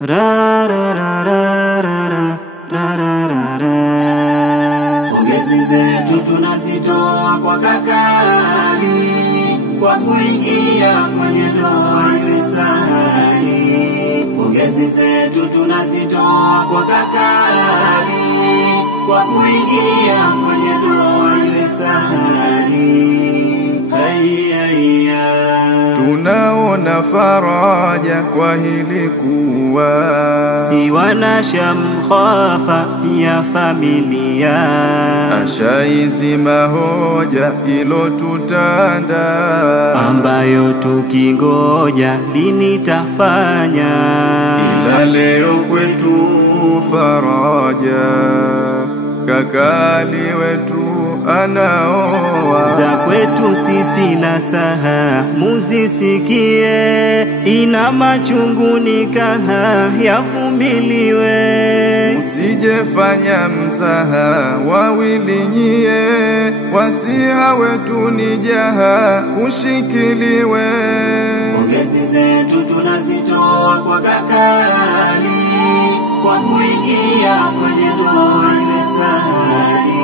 Ra ra ra ra ra ra ra ra ra ra. Pongezi zetu tunazitoa kwa kakali, kwa kuingia kwenye ndoa iwe sahali. Pongezi zetu tunazitoa kwa kakali, kwa kuingia kwenye ndoa iwe sahali. Tunaona faraja kwa hili kuwa si wanasha mkhafa pia familia ashaizi mahoja ilo tutanda ambayo tukingoja lini tafanya, ila leo kwetu faraja kakali wetu anaoa za kwetu sisi na saha muzisikie, ina machungu nikaha yavumiliwe. Usijefanya mzaha wawili nyie, wasia wetu ni jaha ushikiliwe. Pongezi zetu tunazitoa kwa kakali, kwa kuingia kwenye ndoa iwe sahali.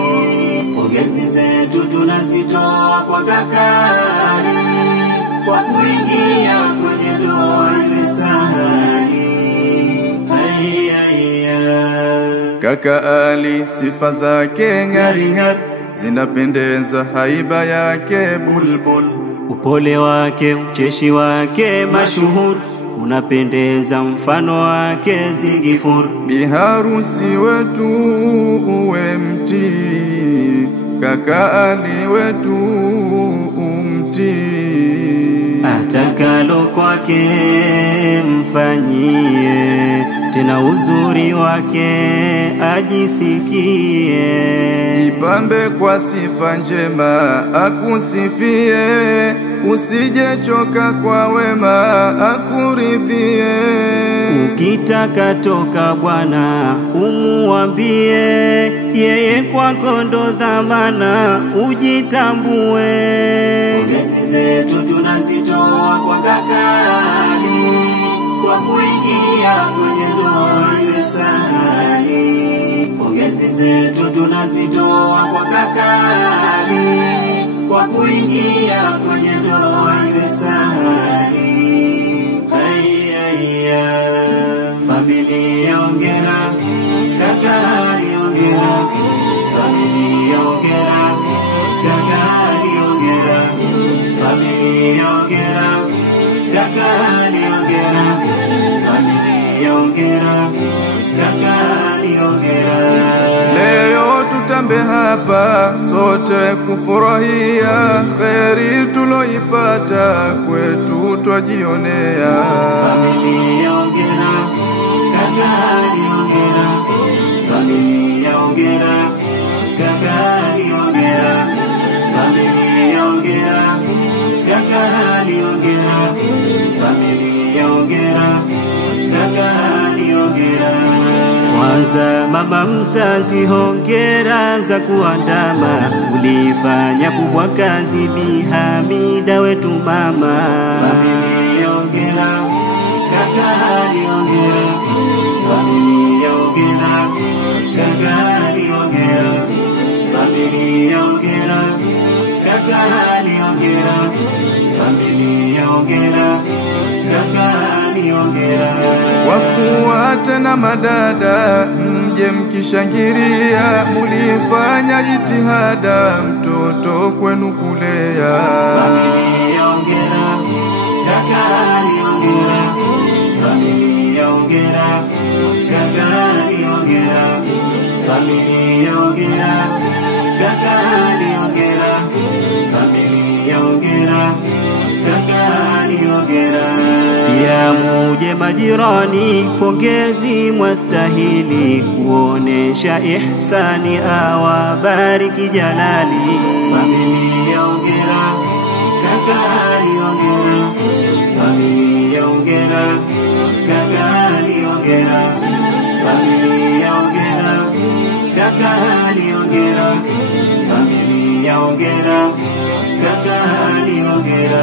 Pongezi zetu tunazitoa kwa kakali, kwa kuingia kwenye ndoa iwe sahali. Kaka Ali sifa zake ng'aring'ar, zinapendeza haiba yake bulbul. Upole wake ucheshi wake mashuhur, unapendeza mfano wake zingifur. Biharusi wetu uwe mti, kaka Ali wetu umti. Atakalo kwake mfanyie, tena uzuri wake ajisikie. Jipambe kwa sifa njema akusifie, usijechoka kwa wema akuridhie. Ukitaka toka Bwana umuambie, yeye kwako ndo dhamana ujitambue. Pongezi zetu tunazitoa kwa kakali, kwa kuingia kwenye ndoa iwe sahali. Pongezi zetu tunazitoa kwa kakali, kwa kuingia kwenye ndoa iwe sahali. Familia ongera, kakali ongera, familia ongera, kakali ongera, familia ongera, kakali ongera, familia ongera, kakali ongera. Leo tutambe hapa sote kufurahia kheri tuloipata kwetu twajionea. Familia ongera, kakali ongera, familia ongera, kakali ongera, familia ongera, kakali ongera, familia ongera, kakali ongera. Kwanza mama mzazi, hongera za kuandama, ulifanya kubwa kazi Bi Hamida wetu mama. Familia ongera, kakali ongera, familia ongera, kakali ongera, familia ongera, kakali ongera, familia ongera, kakali ongera. Wafuate na madada mje mkishangiria, mulifanya jitihada mtoto kwenu kulea. Familia ongera, kakali ongera, familia ongera, kakali ongera, familia ongera, kakali ongera, familia ongera, kakali ongera. Pia muje majirani, pongezi mwastahili, kuonesha ihsani awabariki jalali. Familia ongera, kakali ongera, familia ongera, kakali ongera, familia ongera, kakali ongera, familia ongera, kakali ongera.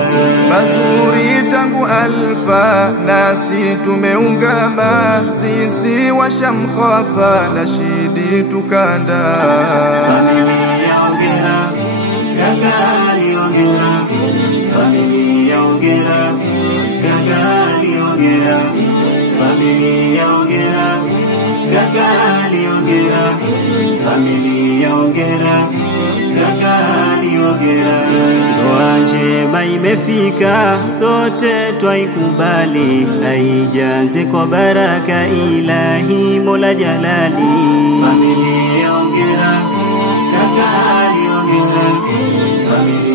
mazuri tangu alfa, nasi tumeungama, sisi washamkhafa na shidi tukanda. Familia ongera, Gagali ongera, familia ongera, Gagali ongera, familia ongera, Gagali ongera, familia ongera, Gagali ongera. Ndoa njema imefika, sote twaikubali, aijaze kwa baraka Ilahi Mola Jalali. Familia ongera, Gagali ongera, familia